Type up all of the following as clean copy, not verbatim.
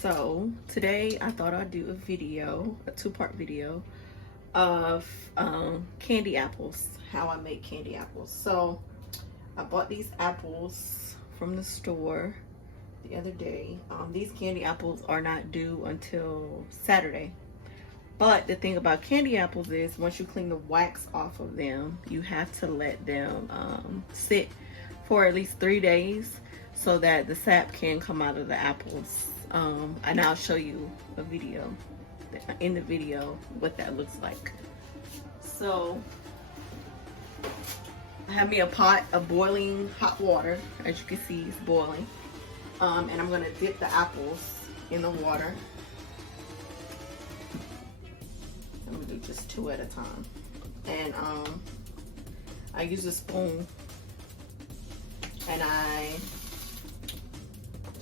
So today I thought I'd do a video, a two-part video of candy apples, how I make candy apples. So I bought these apples from the store the other day. These candy apples are not due until Saturday. But the thing about candy apples is once you clean the wax off of them, you have to let them sit for at least 3 days so that the sap can come out of the apples. And I'll show you a video, in the video, what that looks like. So I have me a pot of boiling hot water. As you can see, it's boiling. And I'm gonna dip the apples in the water. I'm gonna do just 2 at a time. And I use a spoon and I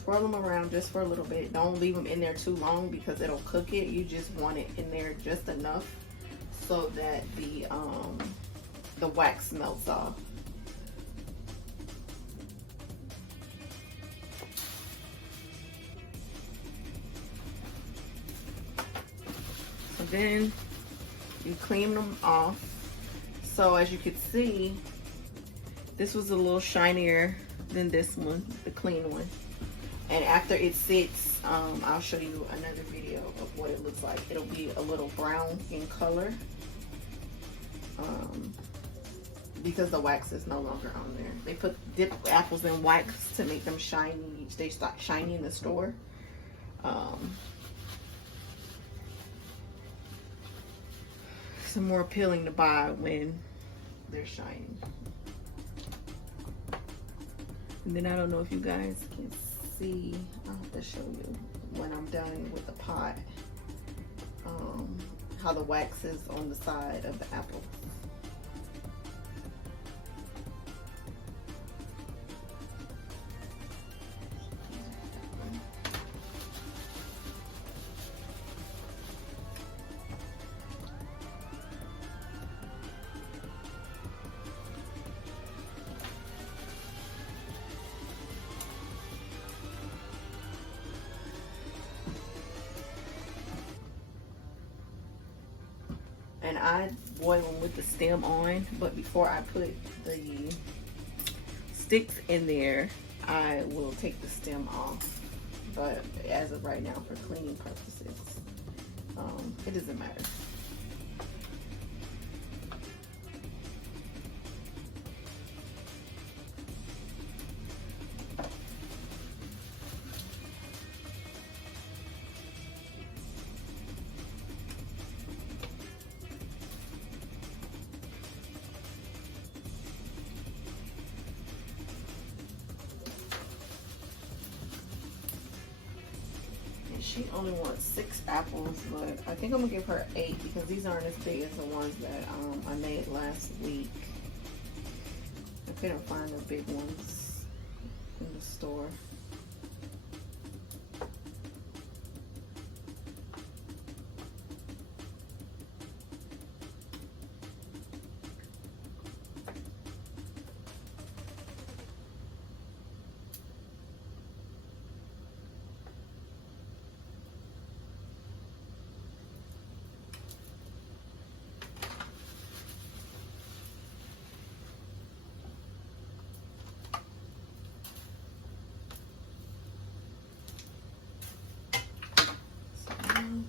swirl them around just for a little bit. Don't leave them in there too long because it'll cook it. You just want it in there just enough so that the wax melts off. So then you clean them off. So as you can see, this was a little shinier than this one, the clean one. And after it sits, I'll show you another video of what it looks like. It'll be a little brown in color because the wax is no longer on there. They dip apples in wax to make them shiny. They start shiny in the store. It's more appealing to buy when they're shiny. And then I don't know if you guys can see, I'll have to show you when I'm done with the pot, how the wax is on the side of the apple. And I boil them with the stem on, but before I put the sticks in there, I will take the stem off. But as of right now, for cleaning purposes, it doesn't matter. She only wants 6 apples, but I think I'm gonna give her 8 because these aren't as big as the ones that I made last week. I couldn't find the big ones in the store.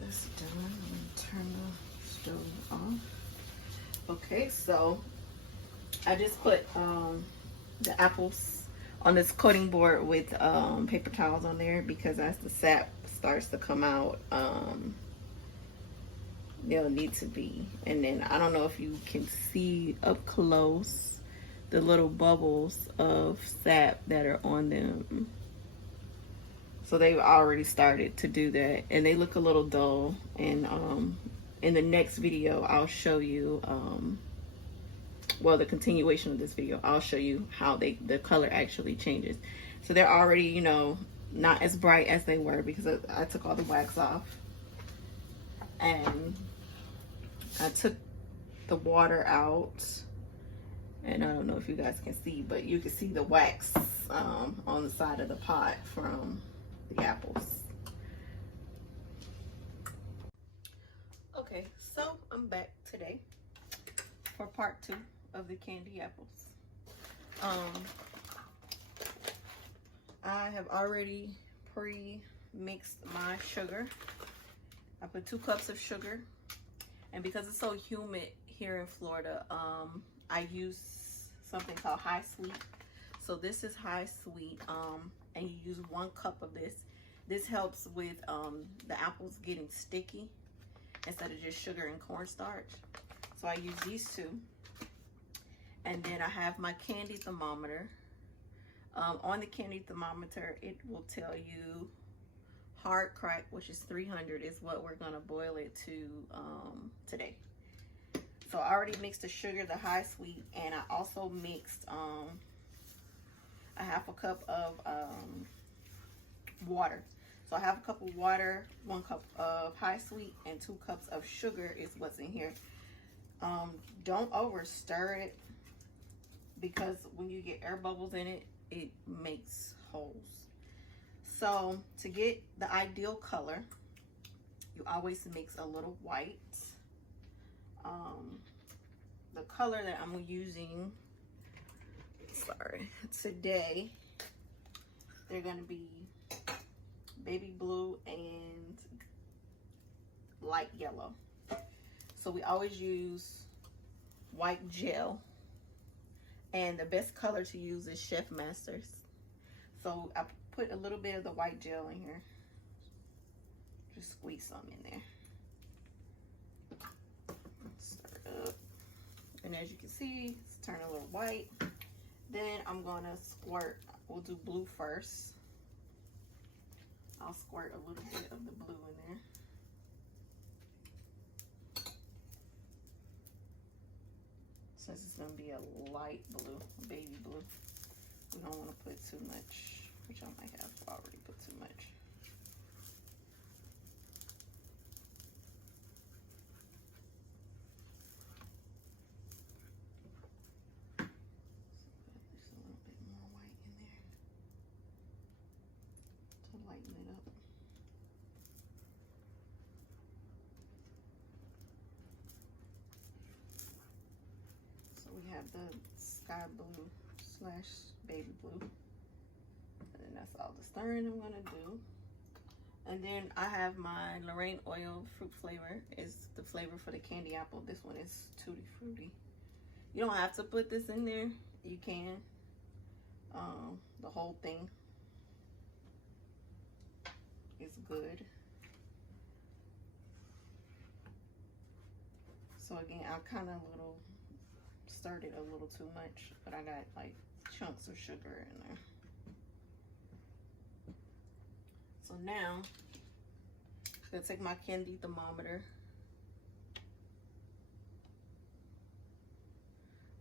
That's done. I'm gonna turn the stove off. Okay, so I just put the apples on this coating board with paper towels on there because as the sap starts to come out, they'll need to be. And then I don't know if you can see up close the little bubbles of sap that are on them. So they've already started to do that, and they look a little dull. And in the next video, I'll show you, well, the continuation of this video, I'll show you how the color actually changes. So they're already, you know, not as bright as they were because I took all the wax off. And I took the water out. And I don't know if you guys can see, but you can see the wax on the side of the pot from the apples. So I'm back today for part 2 of the candy apples. I have already pre-mixed my sugar. I put 2 cups of sugar, and because it's so humid here in Florida, I use something called high sweet. So this is high sweet, and you use 1 cup of this. This helps with the apples getting sticky instead of just sugar and cornstarch. So I use these 2. And then I have my candy thermometer. On the candy thermometer, it will tell you hard crack, which is 300, is what we're gonna boil it to today. So I already mixed the sugar, the high sweet, and I also mixed a half a cup of water. So I have a cup of water, 1 cup of high sweet, and 2 cups of sugar is what's in here. Don't over stir it, because when you get air bubbles in it, it makes holes. So to get the ideal color, you always mix a little white. The color that I'm using, today, they're gonna be baby blue and light yellow. So we always use white gel, and the best color to use is Chef Masters. So I put a little bit of the white gel in here. Just squeeze some in there. Stir it up. And as you can see, it's turning a little white. Then I'm gonna squirt, we'll do blue first. I'll squirt a little bit of the blue in there. Since it's gonna be a light blue, baby blue, we don't wanna put too much, which I might have already put too much. Lighten it up. So we have the sky blue / baby blue, and then that's all the stirring I'm gonna do. And then I have my Lorraine Oil fruit flavor. Is the flavor for the candy apple. This one is Tutti Frutti. You don't have to put this in there. You can, the whole thing is good. So again, I kind of stirred it a little too much, but I got like chunks of sugar in there. So now I'm gonna take my candy thermometer.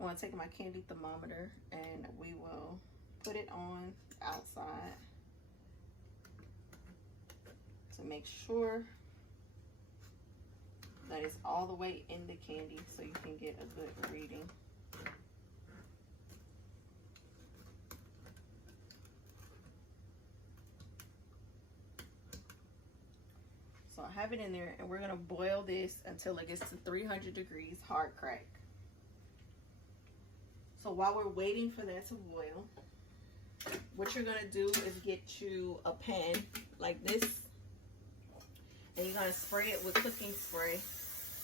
I want to take my candy thermometer, and we will put it on outside to make sure that it's all the way in the candy so you can get a good reading. So I have it in there, and we're gonna boil this until it gets to 300 degrees hard crack. So while we're waiting for that to boil, what you're gonna do is get you a pan like this, and you're gonna spray it with cooking spray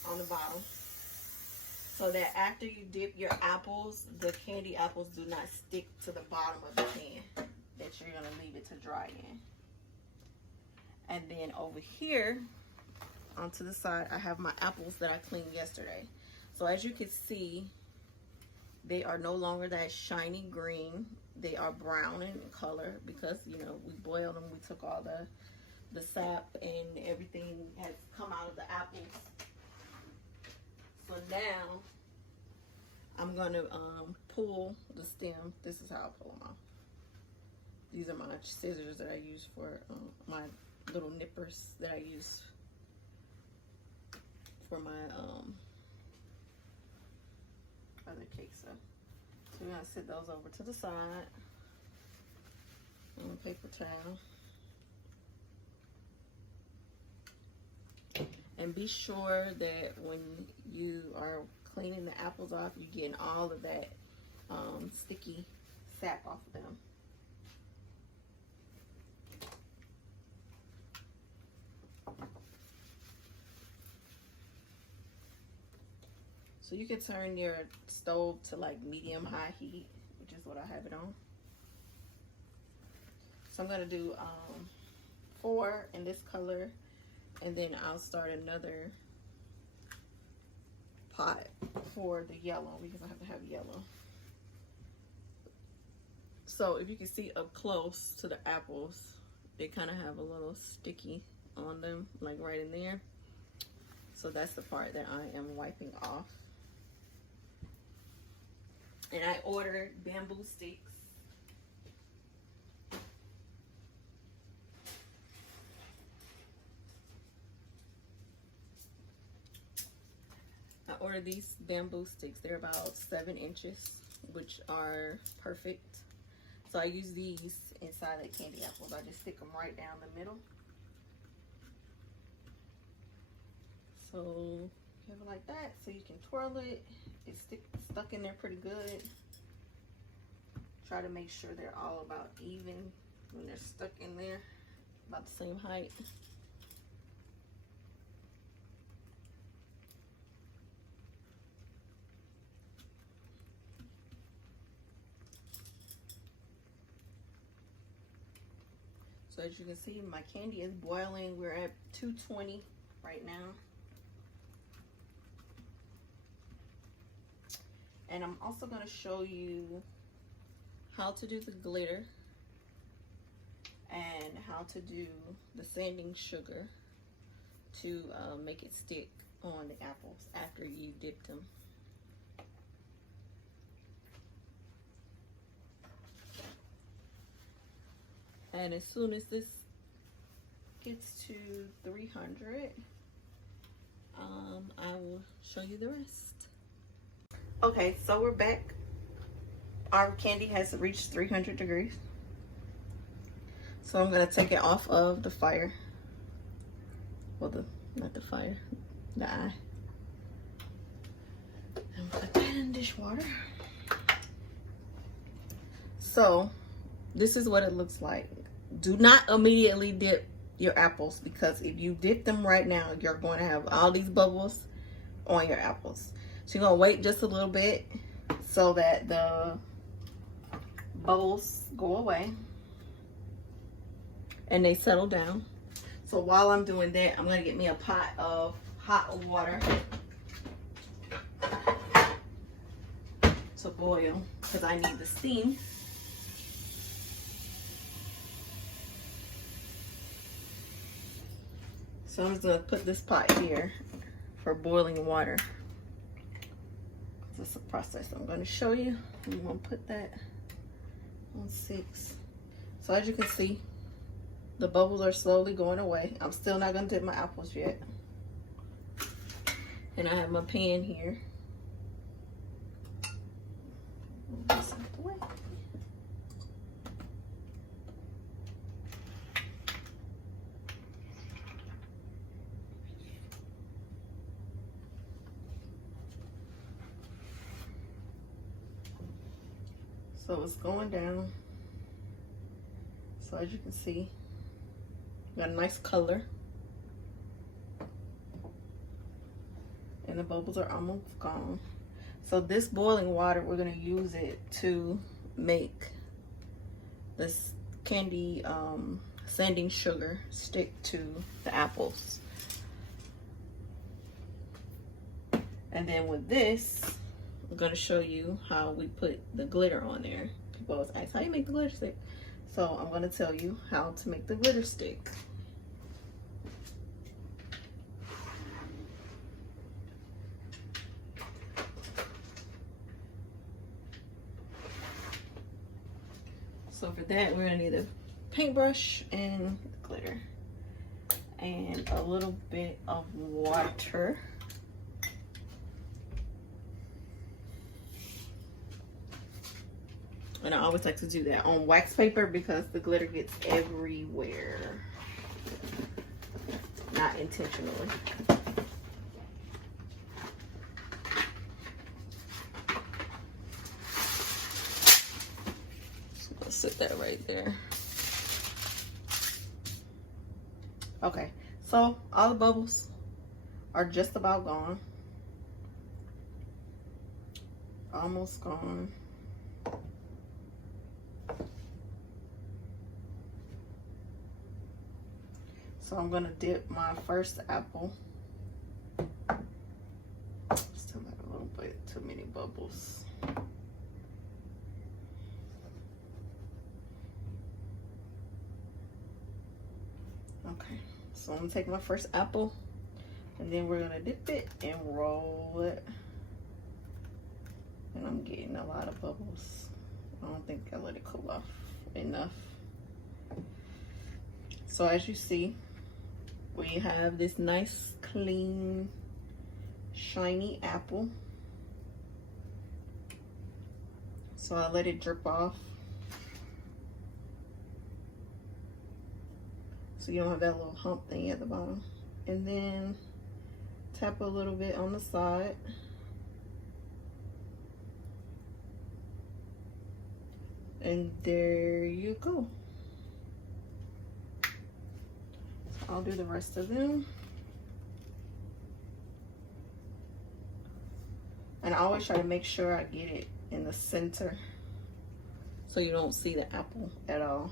on the bottom, so that after you dip your apples, the candy apples do not stick to the bottom of the pan that you're gonna leave it to dry in. And then over here, onto the side, I have my apples that I cleaned yesterday. So as you can see, they are no longer that shiny green. They are brown in color because, you know, we boiled them. We took all the sap and everything has come out of the apples. So now I'm gonna pull the stem. This is how I pull them off. These are my scissors that I use for my little nippers that I use for my other cake stuff. So we're gonna sit those over to the side on a paper towel. And be sure that when you are cleaning the apples off, you're getting all of that sticky sap off of them. So you can turn your stove to like medium high heat, which is what I have it on. So I'm gonna do 4 in this color, and then I'll start another pot for the yellow because I have to have yellow. So if you can see up close to the apples, they kind of have a little sticky on them, like right in there. So that's the part that I am wiping off. And I ordered bamboo sticks. I ordered these bamboo sticks. They're about 7 inches, which are perfect. So I use these inside the candy apples. I just stick them right down the middle. So you have it like that, so you can twirl it. It's stuck in there pretty good. Try to make sure they're all about even when they're stuck in there, about the same height. So as you can see, my candy is boiling. We're at 220 right now. And I'm also going to show you how to do the glitter and how to do the sanding sugar to make it stick on the apples after you dip them. And as soon as this gets to 300, I will show you the rest. Okay, so we're back. Our candy has reached 300 degrees. So I'm gonna take it off of the fire. Well, not the fire, the eye. And put that in dishwater. So this is what it looks like. Do not immediately dip your apples, because if you dip them right now, you're going to have all these bubbles on your apples. So you're gonna wait just a little bit so that the bubbles go away and they settle down. So while I'm doing that, I'm gonna get me a pot of hot water to boil because I need the steam. So I'm just gonna put this pot here for boiling water. This is a process I'm going to show you. I'm going to put that on 6. So as you can see, the bubbles are slowly going away. I'm still not going to dip my apples yet. And I have my pan here. Move this out the way. So it's going down. So as you can see, got a nice color. And the bubbles are almost gone. So this boiling water, we're gonna use it to make this candy sanding sugar stick to the apples. And then with this, I'm going to show you how we put the glitter on there. People always ask, how you make the glitter stick? So I'm going to tell you how to make the glitter stick. So for that, we're going to need a paintbrush and glitter and a little bit of water. And I always like to do that on wax paper because the glitter gets everywhere. Not intentionally. put that right there. Okay, so all the bubbles are just about gone. Almost gone. So I'm gonna dip my first apple. Still have a little bit too many bubbles. Okay, so I'm gonna take my first apple and then we're gonna dip it and roll it. And I'm getting a lot of bubbles. I don't think I let it cool off enough. So as you see, we have this nice, clean, shiny apple. So I let it drip off. So you don't have that little hump thing at the bottom. And then tap a little bit on the side. And there you go. So I'll do the rest of them. And I always try to make sure I get it in the center so you don't see the apple at all.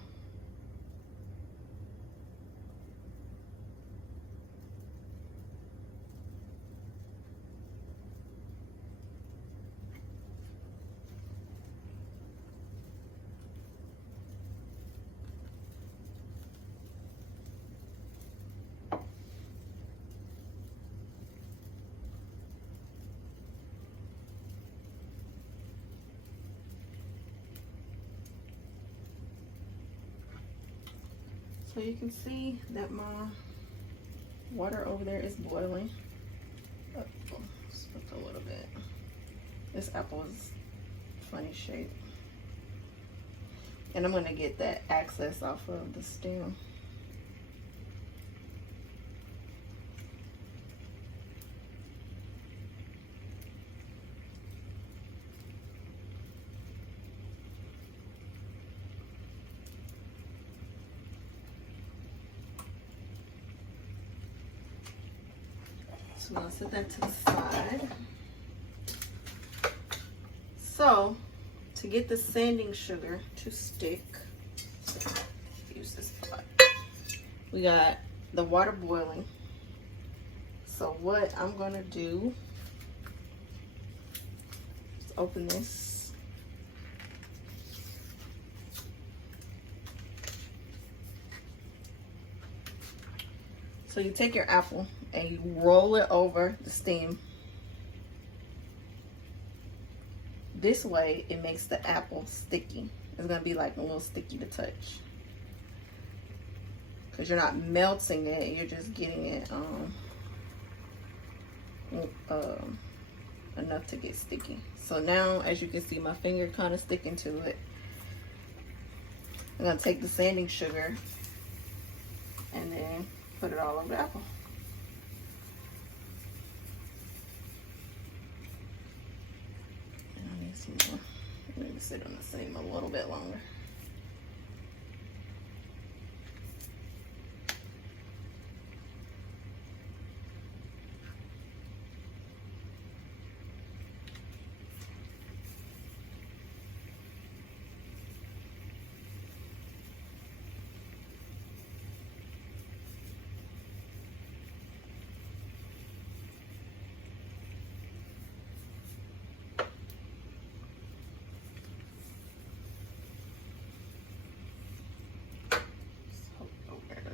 So you can see that my water over there is boiling. Oh, just put a little bit. This apple is funny shape. And I'm gonna get that excess off of the stem. So I'm gonna set that to the side. So to get the sanding sugar to stick, use this pot. We got the water boiling. So what I'm gonna do is open this. So you take your apple and you roll it over the stem. This way it makes the apple sticky. It's gonna be like a little sticky to touch. Because you're not melting it, you're just getting it enough to get sticky. So now, as you can see, my finger kind of sticking to it. I'm gonna take the sanding sugar and then put it all over the apple. And I need some more. I need to sit on the same a little bit longer.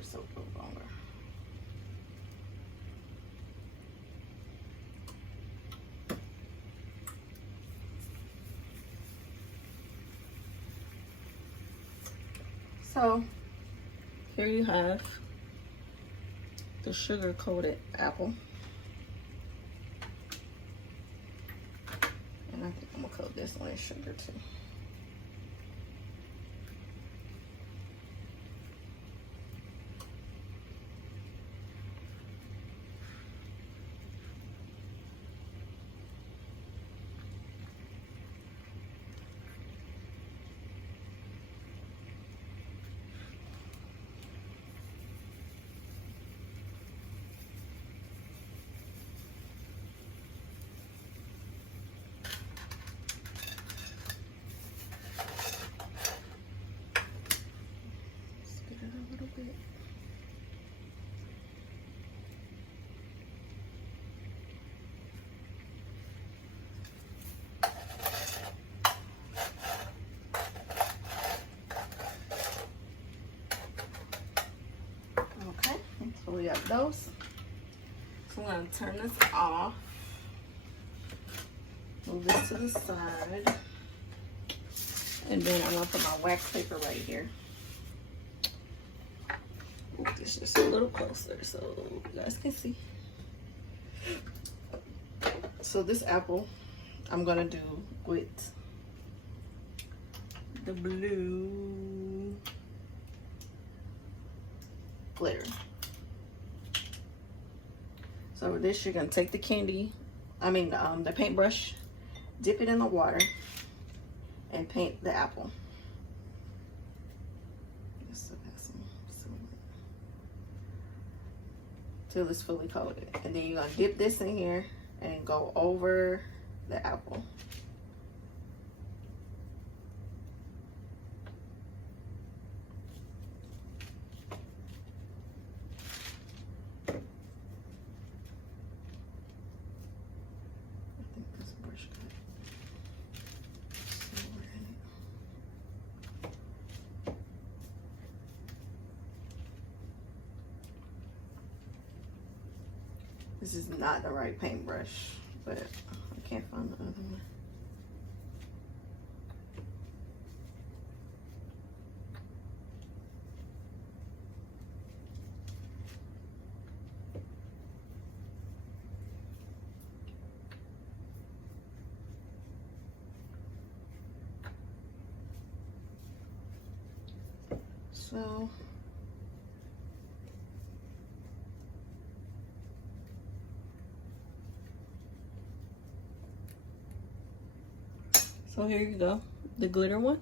So go longer. So here you have the sugar coated apple. And I think I'm gonna coat this one in sugar too. bit. Okay, so we got those. So I'm gonna turn this off. Move this to the side. And then I'm gonna put my wax paper right here. Move this just a little closer so you guys can see. So this apple I'm gonna do with the blue glitter. So with this, you're gonna take the the paintbrush, dip it in the water, and paint the apple. Till it's fully coated. And then you're gonna dip this in here and go over the apple. This is not the right paintbrush, but I can't find the other one. So here you go, the glitter one.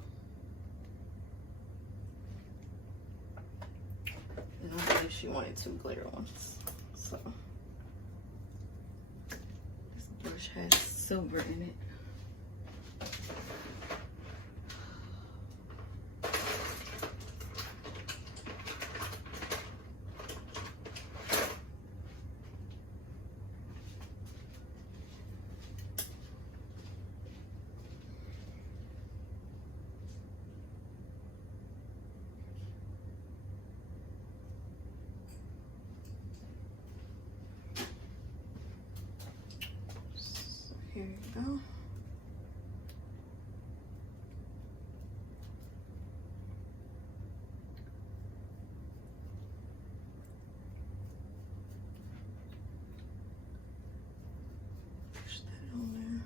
And I believe she wanted 2 glitter ones. So this brush has silver in it. Here you go. Push that on there.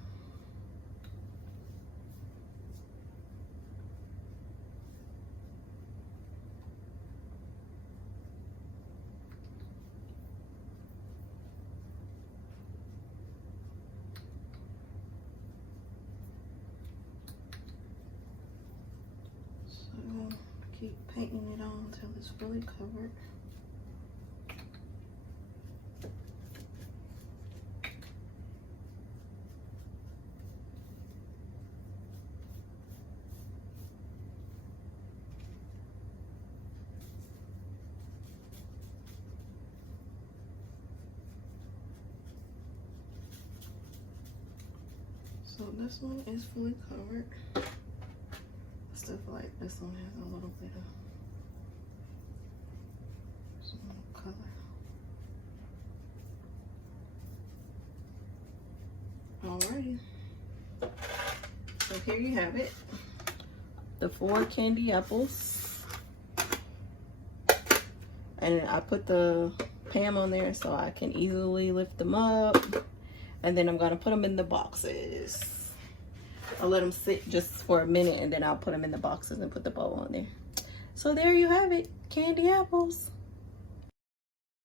Keep painting it on until it's fully covered. So this one is fully covered. I still feel like this one has a little bit of some color. Alrighty. So here you have it. The 4 candy apples. And I put the Pam on there so I can easily lift them up. And then I'm gonna put them in the boxes. I'll let them sit just for a minute and then I'll put them in the boxes and put the bow on there. So there you have it, candy apples.